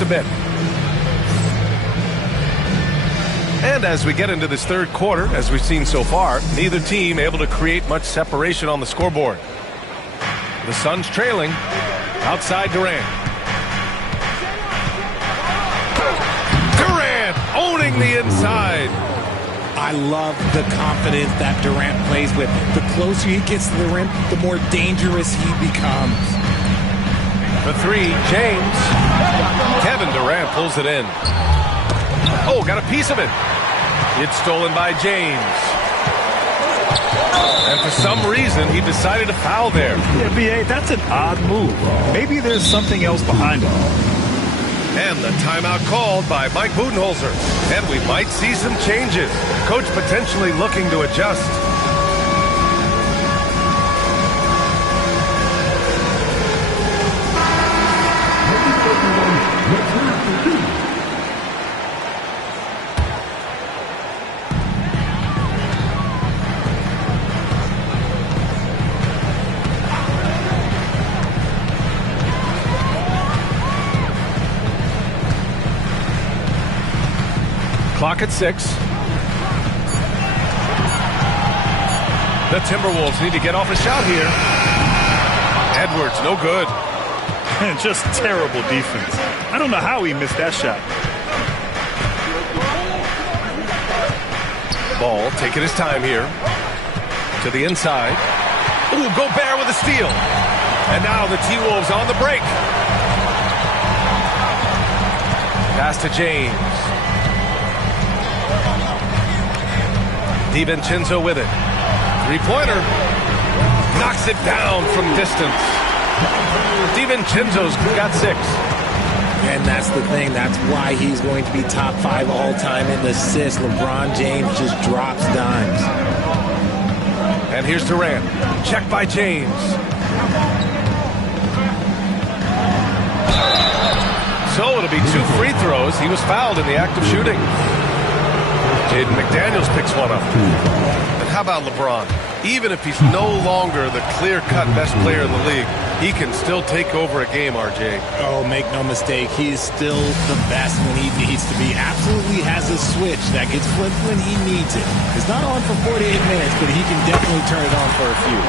just a bit. And as we get into this third quarter, as we've seen so far, neither team able to create much separation on the scoreboard. The Suns trailing. Outside Durant. Durant owning the inside. I love the confidence that Durant plays with. The closer he gets to the rim, the more dangerous he becomes. The three, James. Kevin Durant pulls it in. Oh, got a piece of it. It's stolen by James. And for some reason, he decided to foul there. Yeah, B.A., that's an odd move. Maybe there's something else behind it. And the timeout called by Mike Budenholzer. And we might see some changes. Coach potentially looking to adjust. Clock at 6. The Timberwolves need to get off a shot here. Edwards, no good. Just terrible defense. I don't know how he missed that shot. Ball taking his time here. To the inside. Ooh, Gobert with a steal. And now the T-Wolves on the break. Pass to James. DiVincenzo with it. Three-pointer. Knocks it down from distance. DiVincenzo's got 6. And that's the thing. That's why he's going to be top 5 all-time in assists. LeBron James just drops dimes. And here's Durant. Check by James. So it'll be 2 free throws. He was fouled in the act of shooting. Jaden McDaniels picks one up. And how about LeBron? Even if he's no longer the clear-cut best player in the league, he can still take over a game, RJ. Oh, make no mistake, he is still the best when he needs to be. Absolutely has a switch that gets flipped when he needs it. It's not on for 48 minutes, but he can definitely turn it on for a few.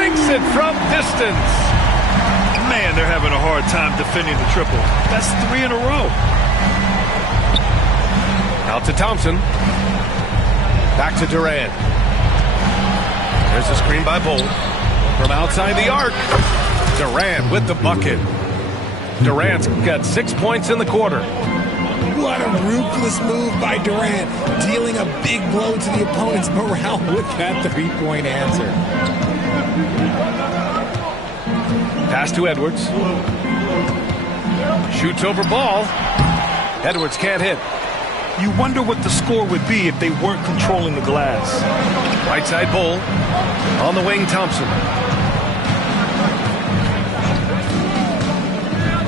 Sinks it from distance. Man, they're having a hard time defending the triple. That's 3 in a row. Out to Thompson. Back to Durant. There's a screen by Bolt. From outside the arc. Durant with the bucket. Durant's got 6 points in the quarter. What a ruthless move by Durant. Dealing a big blow to the opponent's morale with that three-point answer. Pass to Edwards. Shoots over ball. Edwards can't hit. You wonder what the score would be if they weren't controlling the glass. Right side Bull. On the wing, Thompson.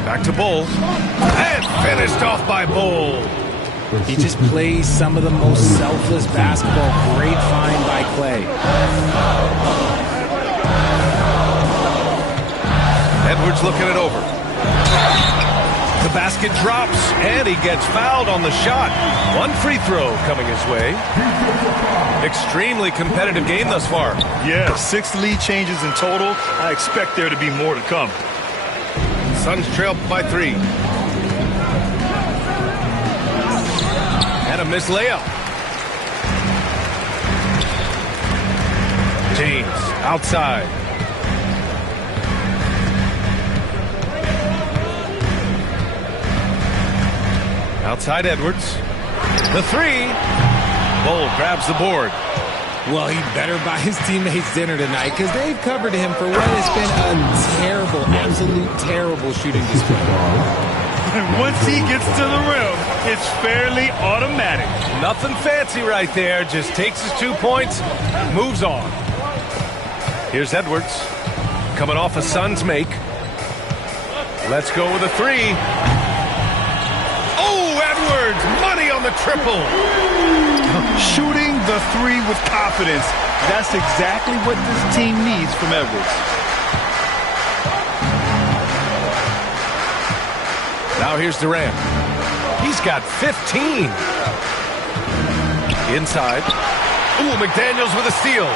Back to Bull. And finished off by Bull. He just plays some of the most selfless basketball. Great find by Clay. Edwards looking it over. The basket drops, and he gets fouled on the shot. 1 free throw coming his way. Extremely competitive game thus far. Yeah, 6 lead changes in total. I expect there to be more to come. Suns trail by 3. And a missed layup. James outside. Outside Edwards. The 3. Bull grabs the board. Well, he better buy his teammates dinner tonight because they've covered him for what has been a terrible, absolute terrible shooting display. And once he gets to the rim, it's fairly automatic. Nothing fancy right there. Just takes his 2 points, moves on. Here's Edwards. Coming off a Suns make. Let's go with a 3. Oh, Edwards! Money on the triple! Shooting the 3 with confidence. That's exactly what this team needs from Edwards. Now here's Durant. He's got 15. Inside. Ooh, McDaniels with a steal.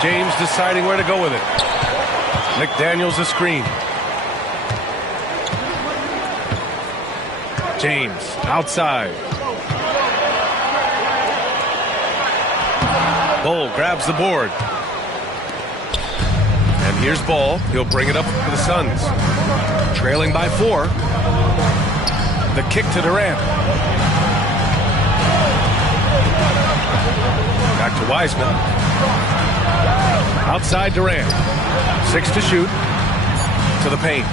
James deciding where to go with it. McDaniels a screen. James outside. Bull grabs the board. And here's Ball. He'll bring it up for the Suns. Trailing by 4. The kick to Durant. Back to Wiseman. Outside Durant. 6 to shoot. To the paint.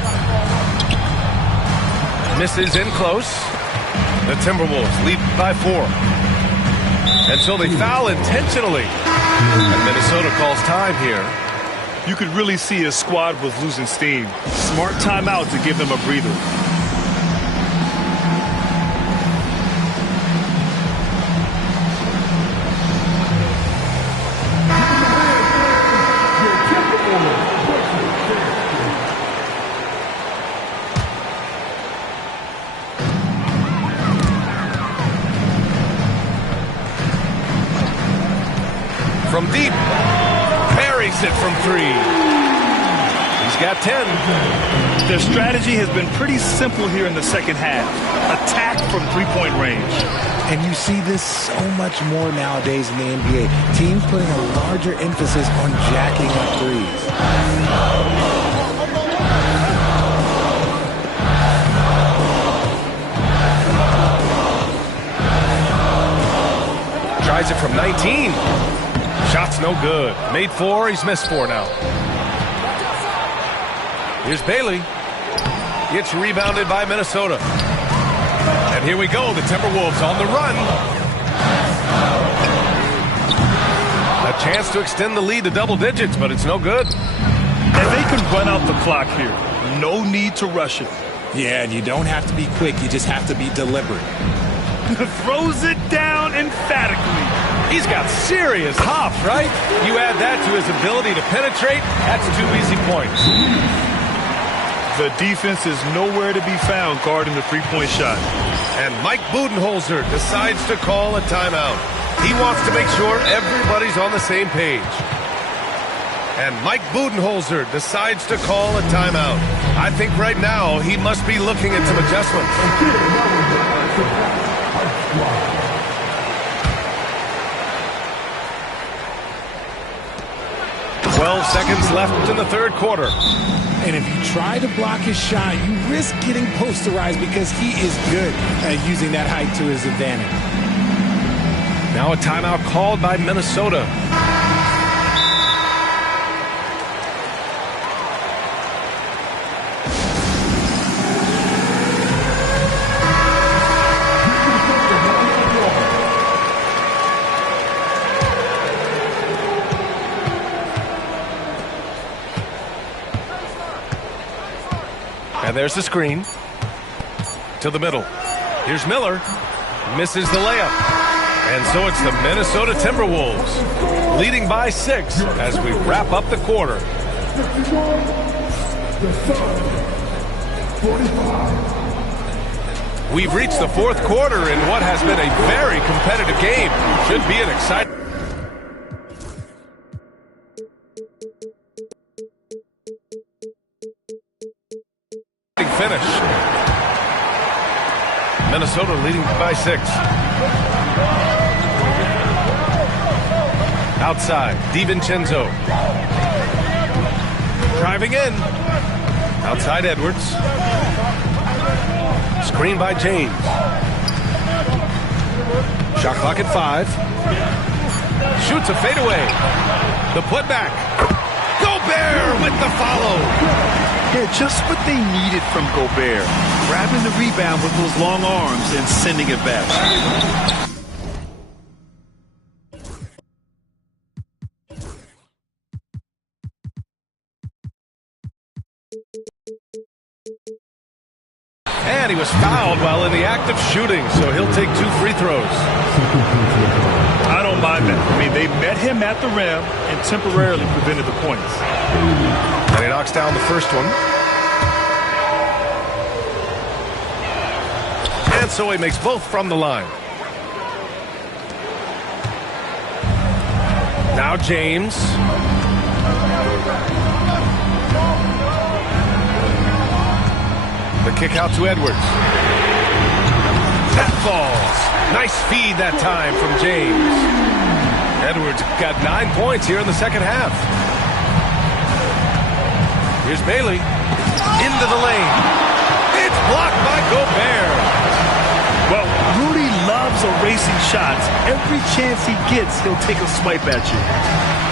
Misses in close. The Timberwolves lead by 4. Until they foul intentionally. And Minnesota calls time here. You could really see his squad was losing steam. Smart timeout to give them a breather. From deep, buries it from 3. He's got 10. Their strategy has been pretty simple here in the second half. Attack from three-point range. And you see this so much more nowadays in the NBA. Teams putting a larger emphasis on jacking up threes. Tries it from 19. Shot's no good. Made 4. He's missed 4 now. Here's Bailey. Gets rebounded by Minnesota. And here we go. The Timberwolves on the run. A chance to extend the lead to double digits, but it's no good. And they can run out the clock here. No need to rush it. Yeah, and you don't have to be quick. You just have to be deliberate. Throws it down emphatically. He's got serious hop, right? You add that to his ability to penetrate, that's 2 easy points. The defense is nowhere to be found guarding the three-point shot. And Mike Budenholzer decides to call a timeout. He wants to make sure everybody's on the same page. And Mike Budenholzer decides to call a timeout. I think right now he must be looking at some adjustments. 12 seconds left in the third quarter. And if you try to block his shot, you risk getting posterized because he is good at using that height to his advantage. Now a timeout called by Minnesota. And there's the screen to the middle. Here's Miller. Misses the layup. And so it's the Minnesota Timberwolves leading by 6 as we wrap up the quarter. We've reached the fourth quarter in what has been a very competitive game. Should be an exciting finish. Minnesota leading by 6. Outside, DiVincenzo. Driving in. Outside Edwards. Screen by James. Shot clock at 5. Shoots a fadeaway. The putback. Gobert with the follow. Yeah, just what they needed from Gobert. Grabbing the rebound with those long arms and sending it back. And he was fouled while in the act of shooting, so he'll take 2 free throws. I don't mind that. I mean, they met him at the rim and temporarily prevented the points. And it knocks down the first one. And so he makes both from the line. Now James. The kick out to Edwards. That falls. Nice feed that time from James. Edwards got 9 points here in the second half. Here's Bailey. Into the lane. It's blocked by Gobert. Well, Rudy loves erasing shots. Every chance he gets, he'll take a swipe at you.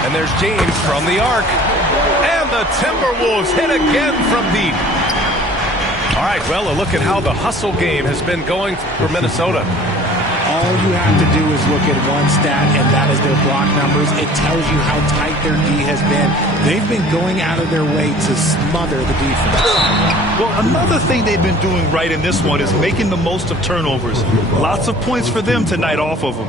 And there's James from the arc. And the Timberwolves hit again from deep. All right, well, a look at how the hustle game has been going for Minnesota. All you have to do is look at one stat, and that is their block numbers. It tells you how tight their D has been. They've been going out of their way to smother the defense. Well, another thing they've been doing right in this one is making the most of turnovers. Lots of points for them tonight off of them.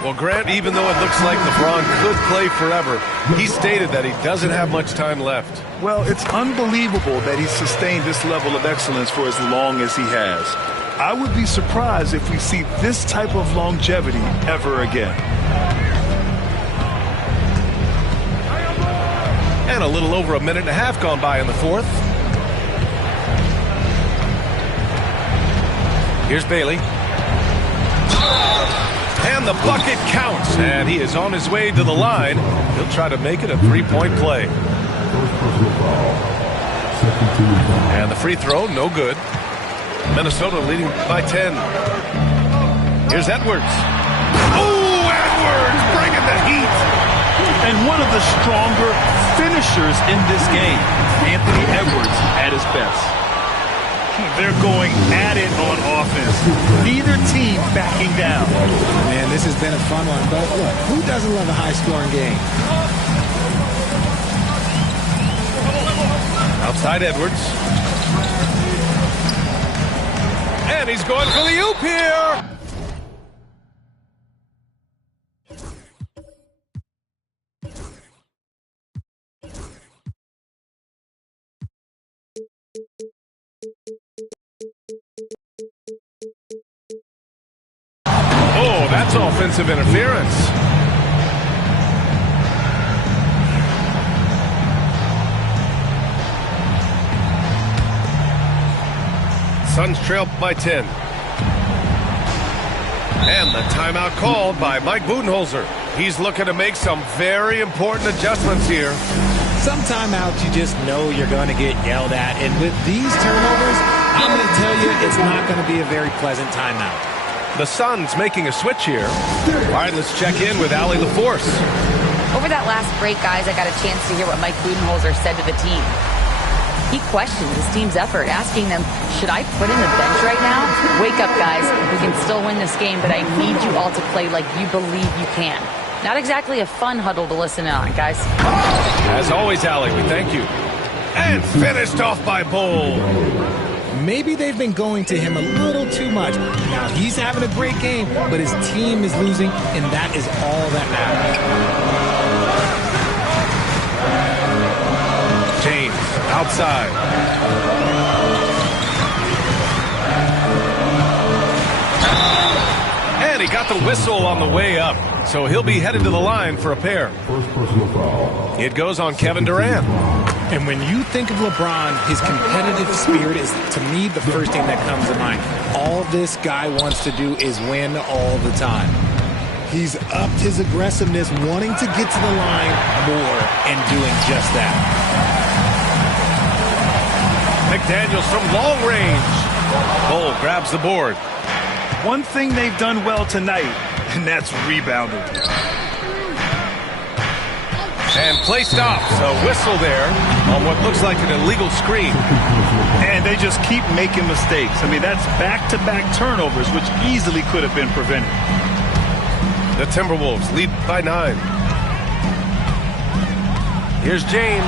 Well, Grant, even though it looks like LeBron could play forever, he stated that he doesn't have much time left. Well, it's unbelievable that he's sustained this level of excellence for as long as he has. I would be surprised if we see this type of longevity ever again. And a little over a minute and a half gone by in the fourth. Here's Bailey. And the bucket counts. And he is on his way to the line. He'll try to make it a three-point play. And the free throw, no good. Minnesota leading by 10. Here's Edwards. Oh, Edwards bringing the heat. And one of the stronger finishers in this game, Anthony Edwards at his best. They're going at it on offense. Neither team backing down. Man, this has been a fun one. But look, who doesn't love a high-scoring game? Outside Edwards. And he's going for the oop here. Oh, that's offensive interference. Suns trail by 10. And the timeout called by Mike Budenholzer. He's looking to make some very important adjustments here. Some timeouts you just know you're going to get yelled at. And with these turnovers, I'm going to tell you it's not going to be a very pleasant timeout. The Suns making a switch here. All right, let's check in with Allie LaForce. Over that last break, guys, I got a chance to hear what Mike Budenholzer said to the team. He questioned his team's effort, asking them, should I put in the bench right now? Wake up, guys. We can still win this game, but I need you all to play like you believe you can. Not exactly a fun huddle to listen on, guys. As always, Allie, we thank you. And finished off by Bol. Maybe they've been going to him a little too much. Now, he's having a great game, but his team is losing, and that is all that matters. James outside. And he got the whistle on the way up, so he'll be headed to the line for a pair. First personal foul. It goes on Kevin Durant. And when you think of LeBron, his competitive spirit is, to me, the first thing that comes to mind. All this guy wants to do is win all the time. He's upped his aggressiveness, wanting to get to the line more and doing just that. McDaniels from long range. Bol grabs the board. One thing they've done well tonight, and that's rebounding. And play stops. A whistle there on what looks like an illegal screen. And they just keep making mistakes. I mean, that's back-to-back turnovers, which easily could have been prevented. The Timberwolves lead by 9. Here's James.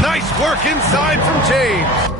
Nice work inside from James.